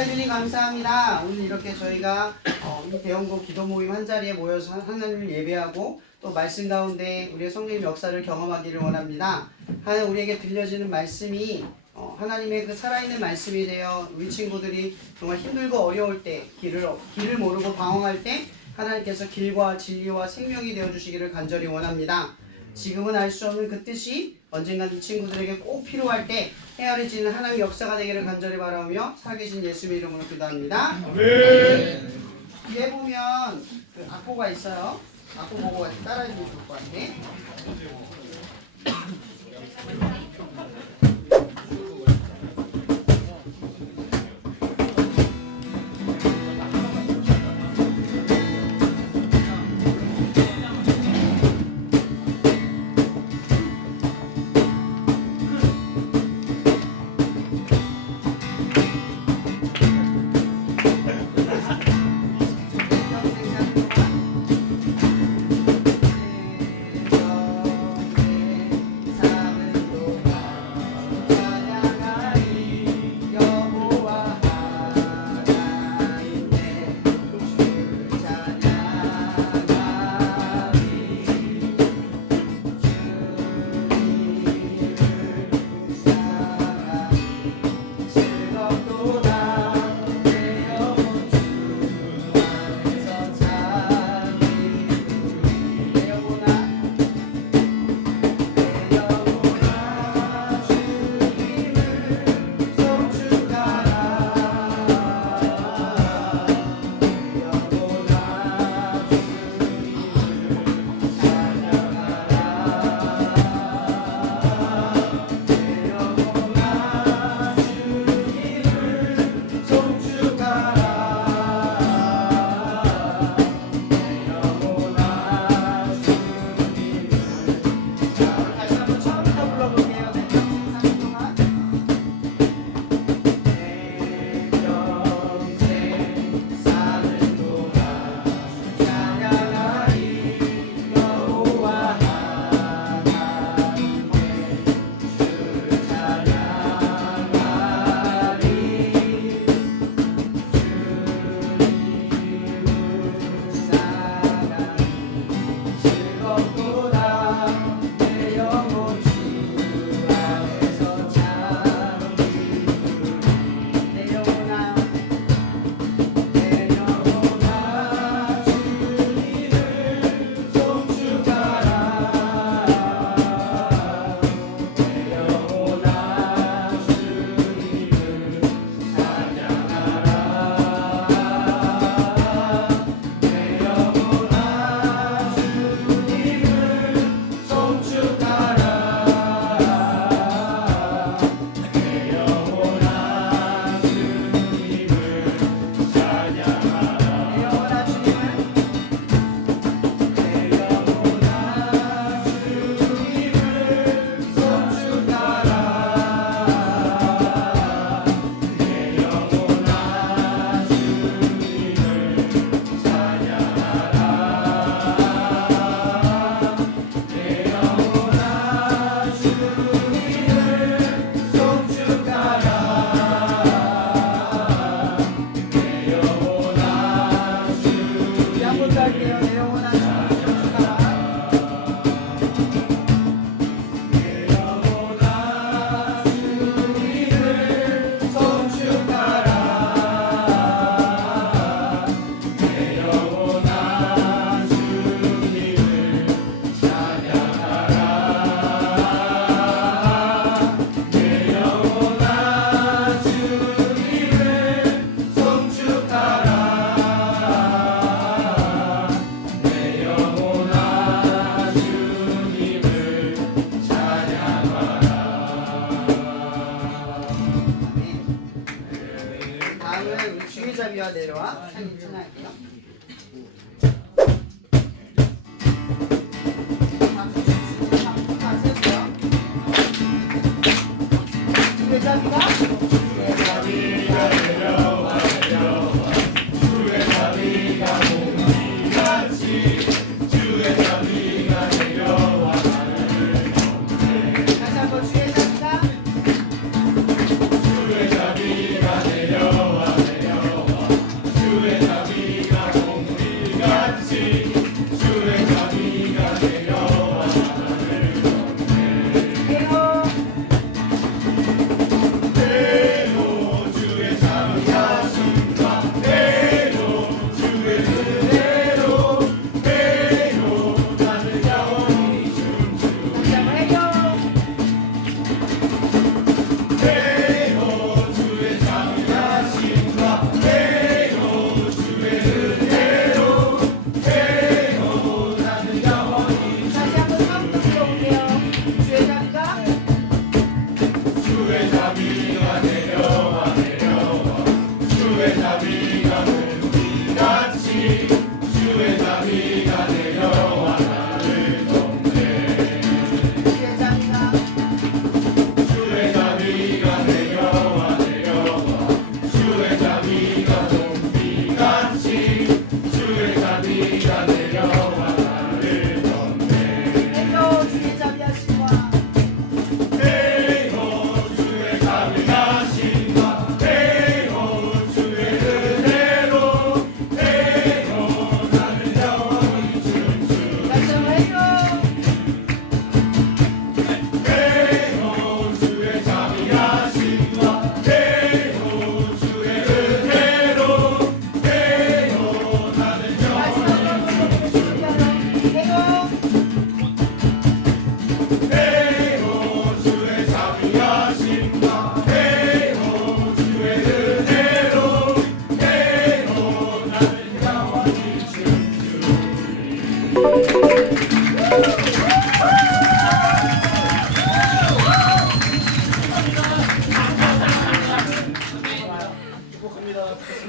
주님 감사합니다. 오늘 이렇게 저희가 이 대형고 기도 모임 한 자리에 모여서 하나님을 예배하고 또 말씀 가운데 우리의 성령의 역사를 경험하기를 원합니다. 하나님 우리에게 들려지는 말씀이 하나님의 그 살아있는 말씀이 되어 우리 친구들이 정말 힘들고 어려울 때 길을 모르고 방황할 때 하나님께서 길과 진리와 생명이 되어주시기를 간절히 원합니다. 지금은 알 수 없는 그 뜻이 언젠간 이 친구들에게 꼭 필요할 때 헤아려지는 하나님의 역사가 되기를 간절히 바라며 살아계신 예수의 이름으로 기도합니다. 아멘. 뒤에 보면 그 악보가 있어요. 악보 보고 따라해주면 좋을 것 같아.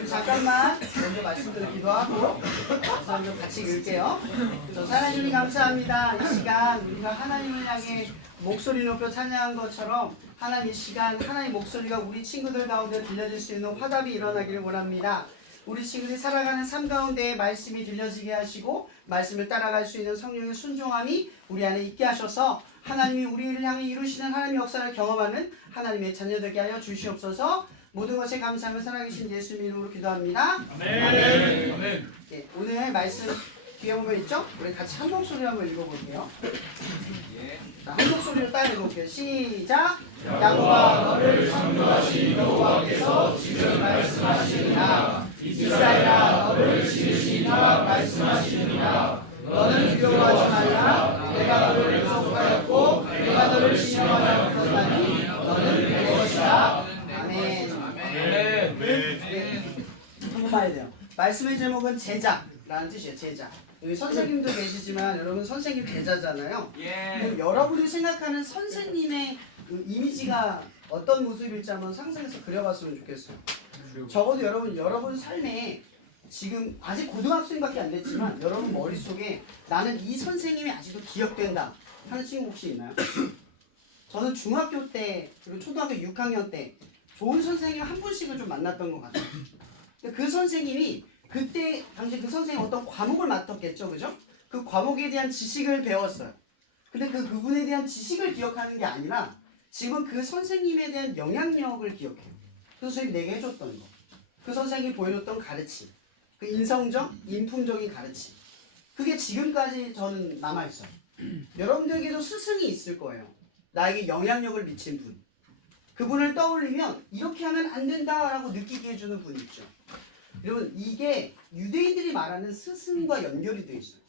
잠깐만 먼저 말씀드리기도 하고 우선 좀 같이 읽을게요. 하나님이 감사합니다. 이 시간 우리가 하나님을 향해 목소리 높여 찬양한 것처럼 하나님 이 시간 하나님의 목소리가 우리 친구들 가운데 들려질 수 있는 화답이 일어나기를 원합니다. 우리 친구들이 살아가는 삶 가운데 말씀이 들려지게 하시고 말씀을 따라갈 수 있는 성령의 순종함이 우리 안에 있게 하셔서 하나님이 우리를 향해 이루시는 하나님의 역사를 경험하는 하나님의 자녀되게 하여 주시옵소서. 모든 것에 감사하며 살아계신 예수님 이름으로 기도합니다. 아멘. 아멘. 네, 오늘 말씀 뒤에 보면 있죠? 우리 같이 한 목소리로 한번 읽어볼게요. 자, 한 목소리로 따라 읽어볼게요. 시작. 야곱아 너를 창조하신 여호와께서 지금 말씀하시느냐. 이스라엘아 너를 지으신 이가 말씀하시느냐. 너는 두려워하지 말라. 내가 너를 구속하였고 내가 너를 지명하였더니 너는 내 것이다. 아멘. 한번 봐야 돼요. 말씀의 제목은 제자라는 뜻이에요. 제자. 여기 선생님도 계시지만 여러분 선생님 제자잖아요. 그럼 여러분이 생각하는 선생님의 그 이미지가 어떤 모습일지 한번 상상해서 그려봤으면 좋겠어요. 적어도 여러분 삶에 지금 아직 고등학생밖에 안 됐지만 여러분 머릿속에 나는 이 선생님이 아직도 기억된다 하는 친구 혹시 있나요? 저는 중학교 때 그리고 초등학교 6학년 때 좋은 선생님 한 분씩은 좀 만났던 것 같아요. 그 선생님이 그때 당시 그 선생님 어떤 과목을 맡았겠죠, 그죠? 그 과목에 대한 지식을 배웠어요. 근데 그분에 대한 지식을 기억하는 게 아니라 지금 그 선생님에 대한 영향력을 기억해요. 그 선생님이 내게 해줬던 거, 그 선생님이 보여줬던 가르침, 그 인성적, 인품적인 가르침, 그게 지금까지 저는 남아있어요. 여러분들에게도 스승이 있을 거예요. 나에게 영향력을 미친 분. 그분을 떠올리면 이렇게 하면 안 된다라고 느끼게 해주는 분이 있죠. 여러분 이게 유대인들이 말하는 스승과 연결이 되어 있어요.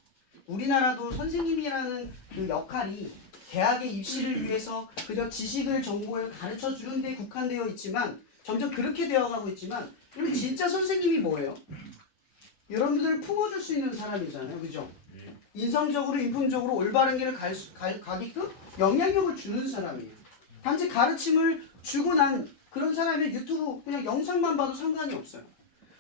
우리나라도 선생님이라는 그 역할이 대학의 입시를 위해서 그저 지식을 정보를 가르쳐 주는 데 국한되어 있지만 점점 그렇게 되어가고 있지만 여러분 진짜 선생님이 뭐예요? 여러분들을 품어줄 수 있는 사람이잖아요. 그죠? 인성적으로 인품적으로 올바른 길을 가게끔 영향력을 주는 사람이에요. 단지 가르침을 주고 난 그런 사람의 유튜브 그냥 영상만 봐도 상관이 없어요.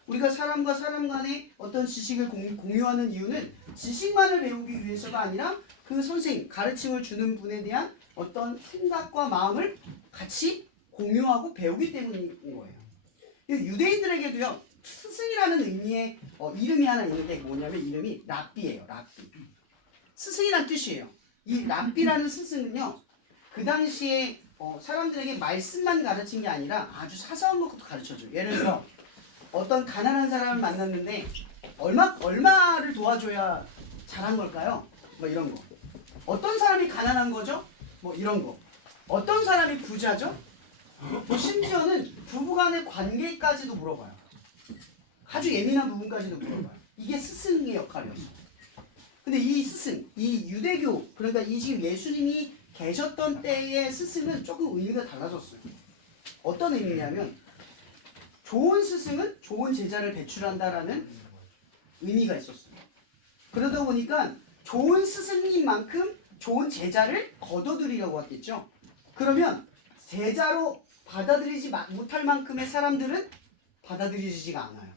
우리가 사람과 사람 간의 어떤 지식을 공유하는 이유는 지식만을 배우기 위해서가 아니라 그 선생님, 가르침을 주는 분에 대한 어떤 생각과 마음을 같이 공유하고 배우기 때문인 거예요. 유대인들에게도요, 스승이라는 의미의 이름이 하나 있는데 뭐냐면 이름이 랍비예요. 랍비. 스승이란 뜻이에요. 이 랍비라는 스승은요, 그 당시에 사람들에게 말씀만 가르친 게 아니라 아주 사소한 것도 가르쳐줘요. 예를 들어 어떤 가난한 사람을 만났는데 얼마를 도와줘야 잘한 걸까요? 뭐 이런 거. 어떤 사람이 가난한 거죠? 뭐 이런 거. 어떤 사람이 부자죠? 뭐 심지어는 부부간의 관계까지도 물어봐요. 아주 예민한 부분까지도 물어봐요. 이게 스승의 역할이었어요. 근데 이 스승, 이 유대교, 그러니까 이 지금 예수님이 계셨던 때의 스승은 조금 의미가 달라졌어요. 어떤 의미냐면 좋은 스승은 좋은 제자를 배출한다라는 의미가 있었어요. 그러다 보니까 좋은 스승인 만큼 좋은 제자를 거둬들이려고 했겠죠. 그러면 제자로 받아들이지 못할 만큼의 사람들은 받아들이지가 않아요.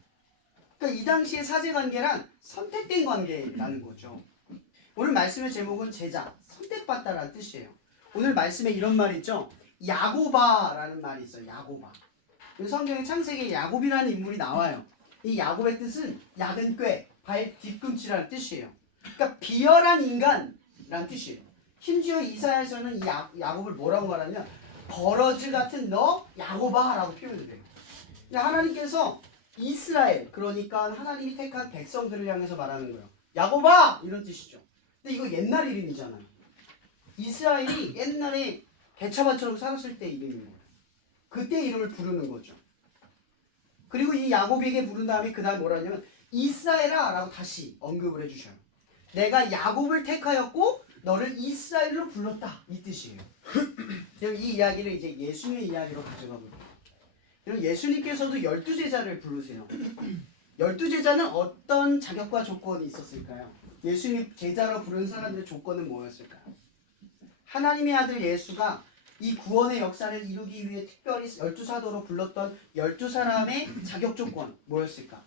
그러니까 이 당시의 사제관계란 선택된 관계라는 거죠. 오늘 말씀의 제목은 제자, 선택받다라는 뜻이에요. 오늘 말씀에 이런 말이 있죠. 야고바라는 말이 있어요. 야고바. 성경의 창세기에 야곱이라는 인물이 나와요. 이 야곱의 뜻은 야근 꾀, 발 뒤꿈치라는 뜻이에요. 그러니까 비열한 인간이라는 뜻이에요. 심지어 이사야에서는 이 야곱을 뭐라고 말하냐면 버러즈 같은 너 야고바라고 표현을 해요. 하나님께서 이스라엘, 그러니까 하나님이 택한 백성들을 향해서 말하는 거예요. 야고바! 이런 뜻이죠. 근데 이거 옛날 이름이잖아요. 이스라엘이 옛날에 개처밭처럼 살았을 때 이름인 거예요. 그때 이름을 부르는 거죠. 그리고 이 야곱에게 부른 다음에 그 다음 뭐라 하냐면 이스라엘아 라고 다시 언급을 해주셔요. 내가 야곱을 택하였고 너를 이스라엘로 불렀다 이 뜻이에요. 이 이야기를 이제 예수님의 이야기로 가져가 볼게요. 예수님께서도 12제자를 부르세요. 열두 제자는 어떤 자격과 조건이 있었을까요? 예수님 제자로 부른 사람들의 조건은 뭐였을까요? 하나님의 아들 예수가 이 구원의 역사를 이루기 위해 특별히 12사도로 불렀던 12사람의 자격 조건 뭐였을까?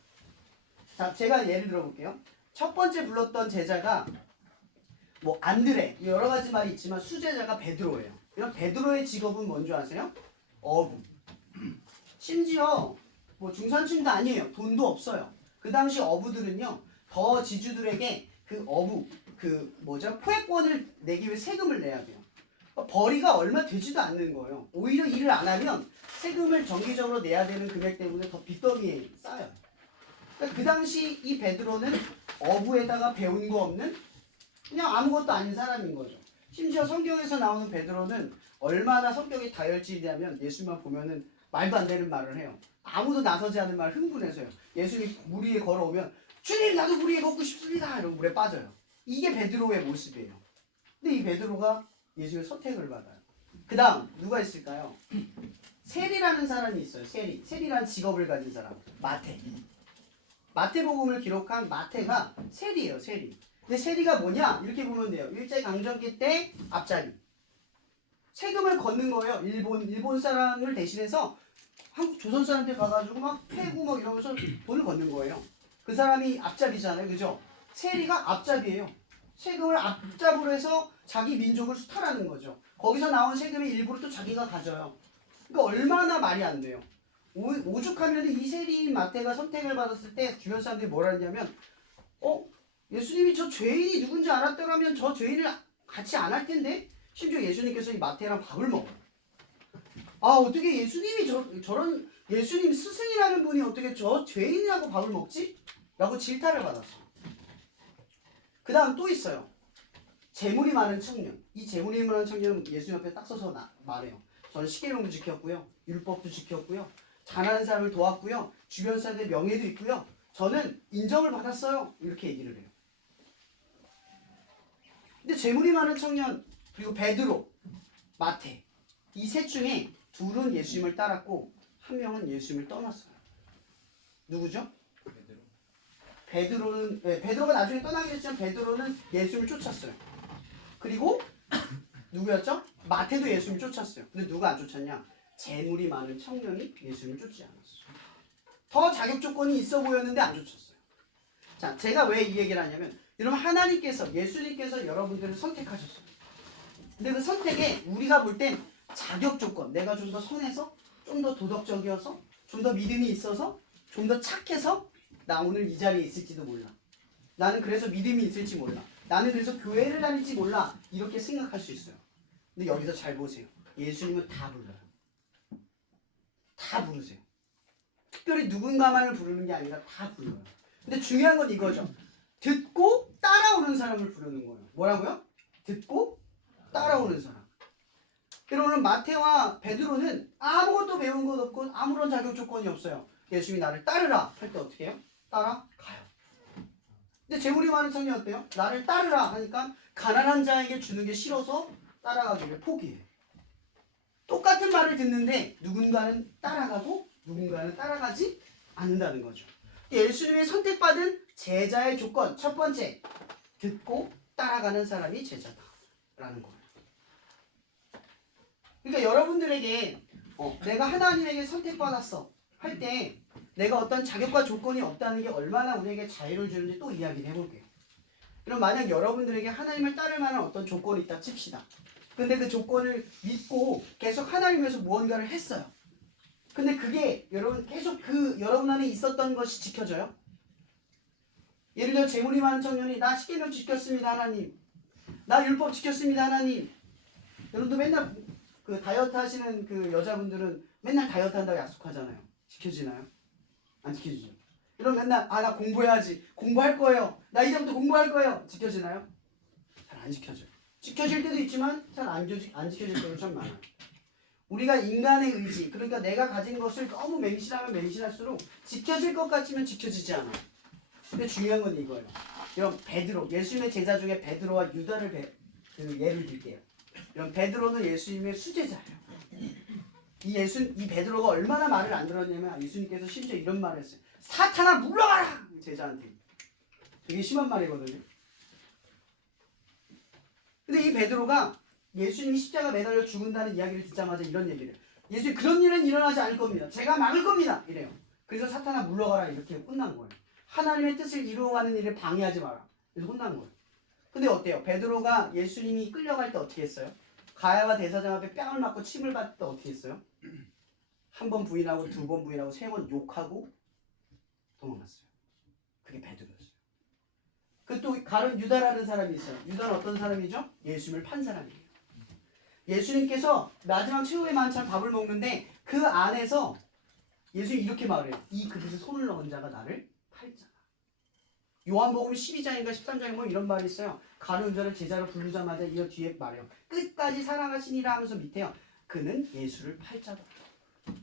자, 제가 예를 들어 볼게요. 첫 번째 불렀던 제자가 뭐 안드레, 여러 가지 말이 있지만 수제자가 베드로예요. 이런 베드로의 직업은 뭔지 아세요? 어부. 심지어 뭐 중산층도 아니에요. 돈도 없어요. 그 당시 어부들은요, 더 지주들에게 그 어부, 포획권을 내기 위해 세금을 내야 돼요. 벌이가 얼마 되지도 않는 거예요. 오히려 일을 안 하면 세금을 정기적으로 내야 되는 금액 때문에 더 빚더미에 쌓여요. 그러니까 그 당시 이 베드로는 어부에다가 배운 거 없는 그냥 아무것도 아닌 사람인 거죠. 심지어 성경에서 나오는 베드로는 얼마나 성격이 다혈질이냐면 예수만 보면은 말도 안 되는 말을 해요. 아무도 나서지 않은 말 흥분해서요. 예수님 물 위에 걸어오면 주님 나도 물 위에 걷고 싶습니다. 이러고 물에 빠져요. 이게 베드로의 모습이에요. 근데 이 베드로가 예수의 선택을 받아요. 그 다음 누가 있을까요? 세리라는 사람이 있어요. 세리라는 직업을 가진 사람. 마태복음을 기록한 마태가 세리예요. 세리. 근데 세리가 뭐냐? 이렇게 보면 돼요. 일제강점기 때 앞자리. 세금을 걷는 거예요. 일본 사람을 대신해서 한국 조선 사람들 가가지고 막 패고 막 이러면서 돈을 걷는 거예요. 그 사람이 앞잡이잖아요. 그죠? 세리가 앞잡이에요. 세금을 앞잡으로 해서 자기 민족을 수탈하는 거죠. 거기서 나온 세금의 일부를 또 자기가 가져요. 그러니까 얼마나 말이 안 돼요. 오죽하면 이 세리인 마태가 선택을 받았을 때 주변 사람들이 뭐라 했냐면 예수님이 저 죄인이 누군지 알았더라면 저 죄인을 같이 안 할 텐데 심지어 예수님께서 이 마태랑 밥을 먹어요. 어떻게 예수님이 저런 예수님 스승이라는 분이 어떻게 저 죄인이라고 밥을 먹지? 라고 질타를 받았어요. 그 다음 또 있어요. 재물이 많은 청년. 이 재물이 많은 청년은 예수님 앞에 딱 서서 말해요. 저는 십계명도 지켰고요. 율법도 지켰고요. 가난한 사람을 도왔고요. 주변 사람들의 명예도 있고요. 저는 인정을 받았어요. 이렇게 얘기를 해요. 근데 재물이 많은 청년 그리고 베드로, 마태 이 셋 중에 둘은 예수님을 따랐고 한 명은 예수님을 떠났어요. 누구죠? 베드로가 나중에 떠나긴 했지만 베드로는 예수님을 쫓았어요. 그리고 누구였죠? 마태도 예수님을 쫓았어요. 근데 누가 안 쫓았냐? 재물이 많은 청년이 예수님을 쫓지 않았어요. 더 자격 조건이 있어 보였는데 안 쫓았어요. 자, 제가 왜 이 얘기를 하냐면 여러분 하나님께서 예수님께서 여러분들을 선택하셨어요. 근데 그 선택에 우리가 볼 땐 자격 조건, 내가 좀 더 선해서, 좀 더 도덕적이어서, 좀 더 믿음이 있어서, 좀 더 착해서 나 오늘 이 자리에 있을지도 몰라. 나는 그래서 믿음이 있을지 몰라. 나는 그래서 교회를 다닐지 몰라. 이렇게 생각할 수 있어요. 근데 여기서 잘 보세요. 예수님은 다 불러요. 다 부르세요. 특별히 누군가만을 부르는 게 아니라 다 불러요. 근데 중요한 건 이거죠. 듣고 따라오는 사람을 부르는 거예요. 뭐라고요? 듣고 따라오는 사람. 여러분 마태와 베드로는 아무것도 배운 것 없고 아무런 자격 조건이 없어요. 예수님이 나를 따르라 할 때 어떻게 해요? 따라가요. 근데 재물이 많은 청년이 어때요? 나를 따르라 하니까 가난한 자에게 주는 게 싫어서 따라가기를 포기해요. 똑같은 말을 듣는데 누군가는 따라가고 누군가는 따라가지 않는다는 거죠. 예수님의 선택받은 제자의 조건 첫 번째, 듣고 따라가는 사람이 제자다라는 거예요. 그러니까 여러분들에게 내가 하나님에게 선택받았어 할 때 내가 어떤 자격과 조건이 없다는 게 얼마나 우리에게 자유를 주는지 또 이야기를 해볼게요. 그럼 만약 여러분들에게 하나님을 따를 만한 어떤 조건이 있다 칩시다. 근데 그 조건을 믿고 계속 하나님에서 무언가를 했어요. 근데 그게 여러분 계속 여러분 안에 있었던 것이 지켜져요? 예를 들어 재물이 많은 청년이 나 십계명 지켰습니다 하나님. 나 율법 지켰습니다 하나님. 여러분도 맨날 그 다이어트 하시는 그 여자분들은 맨날 다이어트 한다고 약속하잖아요. 지켜지나요? 안 지켜지죠. 그럼 맨날 나 공부해야지. 공부할 거예요. 나 이제부터 공부할 거예요. 지켜지나요? 잘 안 지켜져요. 지켜질 때도 있지만 잘 안 지켜질 때도 참 많아요. 우리가 인간의 의지, 그러니까 내가 가진 것을 너무 맹신하면 맹신할수록 지켜질 것 같지만 지켜지지 않아요. 근데 중요한 건 이거예요. 여러분 베드로, 예수님의 제자 중에 베드로와 유다를 예를 들게요. 여러분 베드로는 예수님의 수제자예요. 이 베드로가 얼마나 말을 안 들었냐면 예수님께서 심지어 이런 말을 했어요. 사탄아 물러가라! 제자한테. 되게 심한 말이거든요. 근데 이 베드로가 예수님이 십자가 매달려 죽는다는 이야기를 듣자마자 이런 얘기를 해요. 예수님 그런 일은 일어나지 않을 겁니다. 제가 막을 겁니다. 이래요. 그래서 사탄아 물러가라 이렇게 혼난 거예요. 하나님의 뜻을 이루어가는 일을 방해하지 마라. 그래서 혼난 거예요. 근데 어때요? 베드로가 예수님이 끌려갈 때 어떻게 했어요? 가야바 대사장 앞에 뺨을 맞고 침을 받을 때 어떻게 했어요? 한 번 부인하고 두 번 부인하고 세 번 욕하고 도망갔어요. 그게 베드로였어요. 그 또 다른 유다라는 사람이 있어요. 유다는 어떤 사람이죠? 예수님을 판 사람이에요. 예수님께서 마지막 최후의 만찬 밥을 먹는데 그 안에서 예수님이 이렇게 말해요. 이 그릇에 손을 넣은 자가 나를 팔자다. 요한복음 12장인가 13장에 뭐 이런 말이 있어요. 가룟 유다를 제자로 부르자마자 이 뒤에 말해요. 끝까지 사랑하시니라 하면서 밑에요. 그는 예수를 팔자다.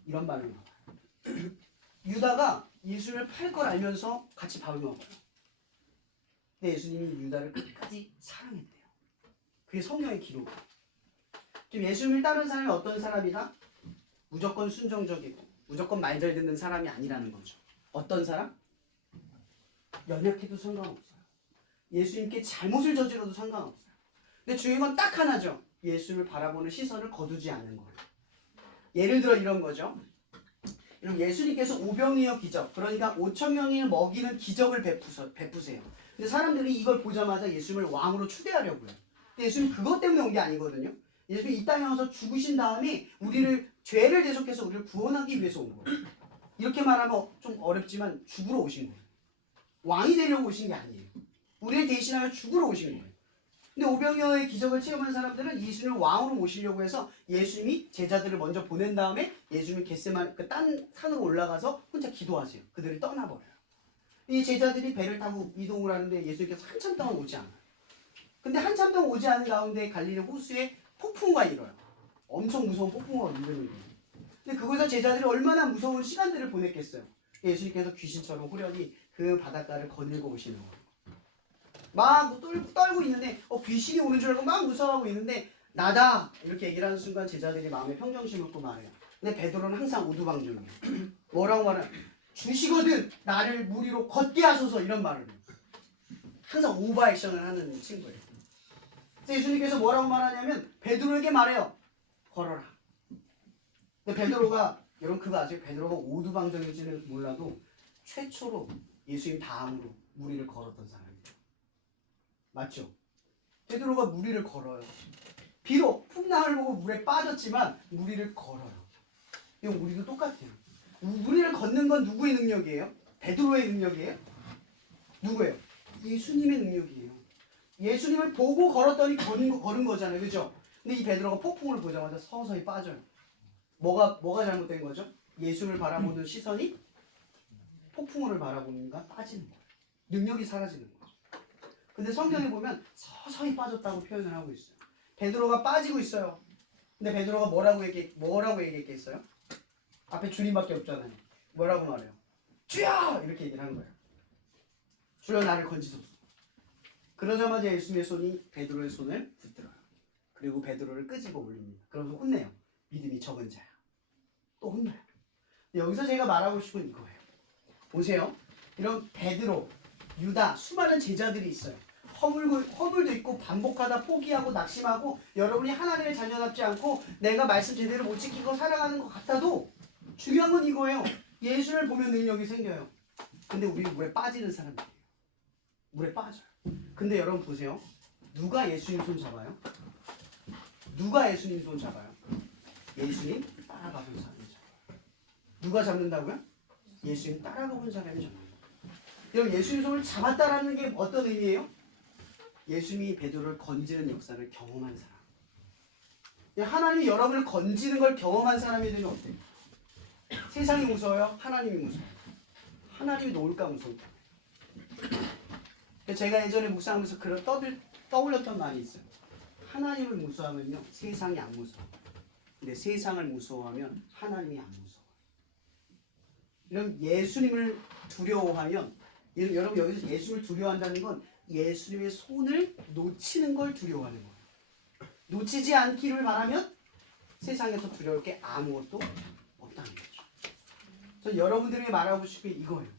이런 말이 나와요. 유다가 예수를 팔 걸 알면서 같이 밥을 먹어요. 근데 예수님이 유다를 끝까지 사랑했대요. 그게 성경의 기록이에요. 지금 예수님을 따르는 사람이 어떤 사람이다? 무조건 순종적이고 무조건 말 잘 듣는 사람이 아니라는 거죠. 어떤 사람? 연약해도 상관없어요. 예수님께 잘못을 저질러도 상관없어요. 근데 중요한 건 딱 하나죠. 예수를 바라보는 시선을 거두지 않는 거예요. 예를 들어 이런 거죠. 예수님께서 오병이어 기적, 그러니까 5,000명을 먹이는 기적을 베푸세요. 근데 사람들이 이걸 보자마자 예수님을 왕으로 추대하려고요. 근데 예수님 그것 때문에 온 게 아니거든요. 예수님이 이 땅에 와서 죽으신 다음에 우리를 죄를 대속해서 우리를 구원하기 위해서 온 거예요. 이렇게 말하면 좀 어렵지만 죽으러 오신 거예요. 왕이 되려고 오신 게 아니에요. 우리를 대신하여 죽으러 오신 거예요. 근데 오병이어의 기적을 체험한 사람들은 예수님을 왕으로 모시려고 해서 예수님이 제자들을 먼저 보낸 다음에 예수님이 겟세마네 그 딴 산으로 올라가서 혼자 기도하세요. 그들이 떠나버려요. 이 제자들이 배를 타고 이동을 하는데 예수님께서 한참 동안 오지 않아요. 근데 한참 동안 오지 않은 가운데 갈릴리 호수에 폭풍과 일어요. 엄청 무서운 폭풍과 일어요. 근데 그곳에서 제자들이 얼마나 무서운 시간들을 보냈겠어요. 예수님께서 귀신처럼 호련히 그 바닷가를 거닐고 오시는 거예요. 막 떨고 있는데 귀신이 오는 줄 알고 막 무서워하고 있는데 나다 이렇게 얘기를 하는 순간 제자들이 마음에 평정심 얻고 말해요. 근데 베드로는 항상 우두방정이에요. 뭐라고 말해요? 주시거든 나를 물 위로 걷게 하소서 이런 말을 해요. 항상 오버액션을 하는 친구예요. 예수님께서 뭐라고 말하냐면 베드로에게 말해요. 걸어라. 근데 베드로가 여러분 그거 아세요? 베드로가 오두방정인지는 몰라도 최초로 예수님 다음으로 물 위를 걸었던 사람이에요. 맞죠? 베드로가 물 위를 걸어요. 비록 풍랑을 보고 물에 빠졌지만 물 위를 걸어요. 이건 우리도 똑같아요. 물 위를 걷는 건 누구의 능력이에요? 베드로의 능력이에요? 누구예요? 예수님의 능력이에요. 예수님을 보고 걸었더니 걸은 거잖아요. 그죠? 근데 이 베드로가 폭풍을 보자마자 서서히 빠져요. 뭐가 잘못된 거죠? 예수를 바라보는 시선이 폭풍우를 바라보는가 빠지는 거예요. 능력이 사라지는 거죠. 근데 성경에 보면 서서히 빠졌다고 표현을 하고 있어요. 베드로가 빠지고 있어요. 근데 베드로가 뭐라고 얘기했겠어요? 앞에 주님밖에 없잖아요. 뭐라고 말해요? 주여! 이렇게 얘기를 하는 거예요. 주여 나를 건지소서. 그러자마자 예수님의 손이 베드로의 손을 붙들어요. 그리고 베드로를 끄집어 올립니다. 그러면서 혼내요. 믿음이 적은 자야. 또 혼나요. 여기서 제가 말하고 싶은 이거예요. 보세요. 이런 베드로, 유다, 수많은 제자들이 있어요. 허물도 있고 반복하다 포기하고 낙심하고 여러분이 하나님의 자녀답지 않고 내가 말씀 제대로 못 지키고 살아가는 것 같아도 중요한 건 이거예요. 예수를 보면 능력이 생겨요. 근데 우리 물에 빠지는 사람들이에요. 물에 빠져요. 근데 여러분 보세요. 누가 예수님 손 잡아요? 누가 예수님 손 잡아요? 예수님 따라가본 사람이 잡아요. 누가 잡는다고요? 예수님 따라가본 사람이 잡아요. 여러분 예수님 손을 잡았다라는 게 어떤 의미예요? 예수님이 베드로를 건지는 역사를 경험한 사람. 하나님이 여러분을 건지는 걸 경험한 사람이 되면 어때요? 세상이 무서워요? 하나님이 무서워요? 하나님이 놓을까 무서울까? 제가 예전에 묵상하면서 떠올렸던 말이 있어요. 하나님을 무서워하면요 세상이 안 무서워. 근데 세상을 무서워하면 하나님이 안 무서워. 이런 예수님을 두려워하면 여러분 여기서 예수님을 두려워한다는 건 예수님의 손을 놓치는 걸 두려워하는 거예요. 놓치지 않기를 바라면 세상에서 두려울 게 아무것도 없다는 거죠. 저 여러분들에게 말하고 싶은 게 이거예요.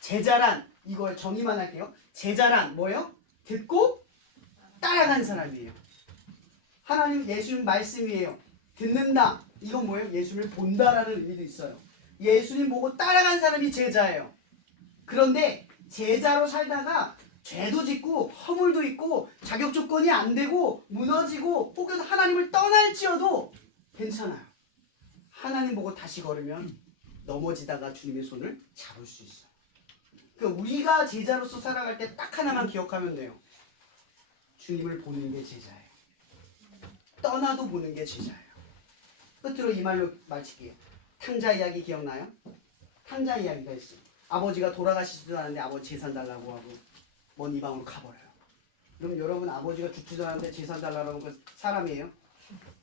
제자란 이걸 정의만 할게요. 제자란 뭐예요? 듣고 따라간 사람이에요. 하나님 예수님 말씀이에요. 듣는다. 이건 뭐예요? 예수님을 본다라는 의미도 있어요. 예수님 보고 따라간 사람이 제자예요. 그런데 제자로 살다가 죄도 짓고 허물도 있고 자격 조건이 안 되고 무너지고 혹은 하나님을 떠날지어도 괜찮아요. 하나님 보고 다시 걸으면 넘어지다가 주님의 손을 잡을 수 있어요. 그러니까 우리가 제자로서 살아갈 때 딱 하나만 기억하면 돼요. 주님을 보는 게 제자예요. 떠나도 보는 게 제자예요. 끝으로 이 말로 마칠게요. 탕자 이야기 기억나요? 탕자 이야기가 있어요. 아버지가 돌아가시지도 않았는데 아버지 재산 달라고 하고 먼 이방으로 가버려요. 그럼 여러분 아버지가 죽지도 않았는데 재산 달라고 하면 그 사람이에요?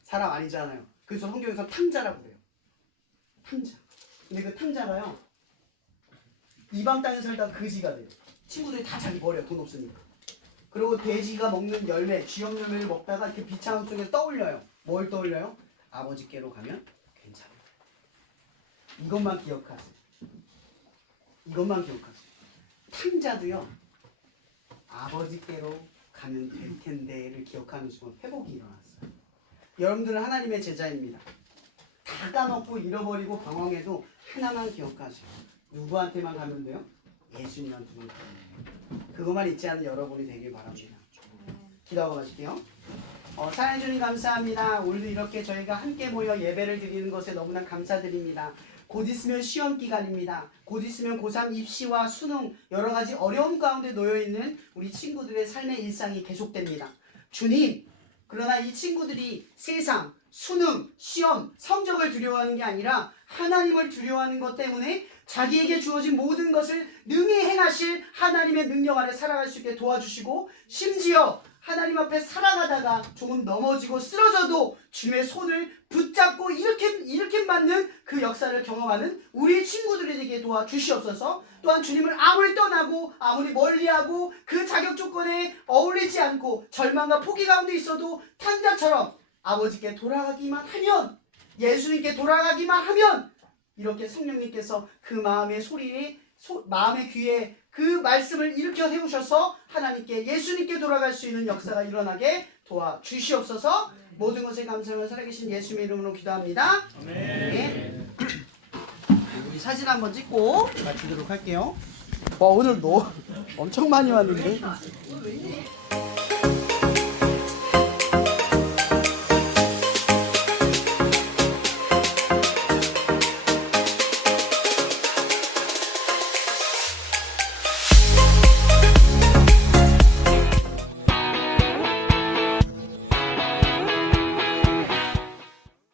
사람 아니잖아요. 그래서 성경에서 탕자라고 그래요. 탕자. 근데 그 탕자가요. 이방 땅에 살다가 거지가 돼요. 친구들이 다 자기 버려요. 돈 없으니까. 그리고 돼지가 먹는 열매, 쥐염 열매를 먹다가 이렇게 비창 속에 떠올려요. 뭘 떠올려요? 아버지께로 가면 괜찮아요. 이것만 기억하세요. 이것만 기억하세요. 탕자도요. 아버지께로 가면 될 텐데를 기억하는 순간 회복이 일어났어요. 여러분들은 하나님의 제자입니다. 다 까먹고 잃어버리고 방황해도 하나만 기억하세요. 누구한테만 가면 돼요? 예수님한테만 가면 돼요. 그것만 잊지 않는 여러분이 되길 바랍니다. 기도하고 마실게요. 사랑해 주님 감사합니다. 오늘도 이렇게 저희가 함께 모여 예배를 드리는 것에 너무나 감사드립니다. 곧 있으면 시험 기간입니다. 곧 있으면 고3 입시와 수능 여러 가지 어려움 가운데 놓여있는 우리 친구들의 삶의 일상이 계속됩니다. 주님, 그러나 이 친구들이 세상, 수능, 시험, 성적을 두려워하는 게 아니라 하나님을 두려워하는 것 때문에 자기에게 주어진 모든 것을 능히 행하실 하나님의 능력 아래 살아갈 수 있게 도와주시고 심지어 하나님 앞에 살아가다가 조금 넘어지고 쓰러져도 주님의 손을 붙잡고 이렇게 맞는 그 역사를 경험하는 우리 친구들에게 도와주시옵소서. 또한 주님을 아무리 떠나고 아무리 멀리하고 그 자격 조건에 어울리지 않고 절망과 포기 가운데 있어도 탕자처럼 아버지께 돌아가기만 하면 예수님께 돌아가기만 하면 이렇게 성령님께서 그 마음의 소리에 마음의 귀에 그 말씀을 일으켜 세우셔서 하나님께 예수님께 돌아갈 수 있는 역사가 일어나게 도와주시옵소서. 모든 것에 감사하며 살아계신 예수님의 이름으로 기도합니다. 네. 우리 사진 한번 찍고 마치도록 할게요. 오늘 너 엄청 많이 왔는데.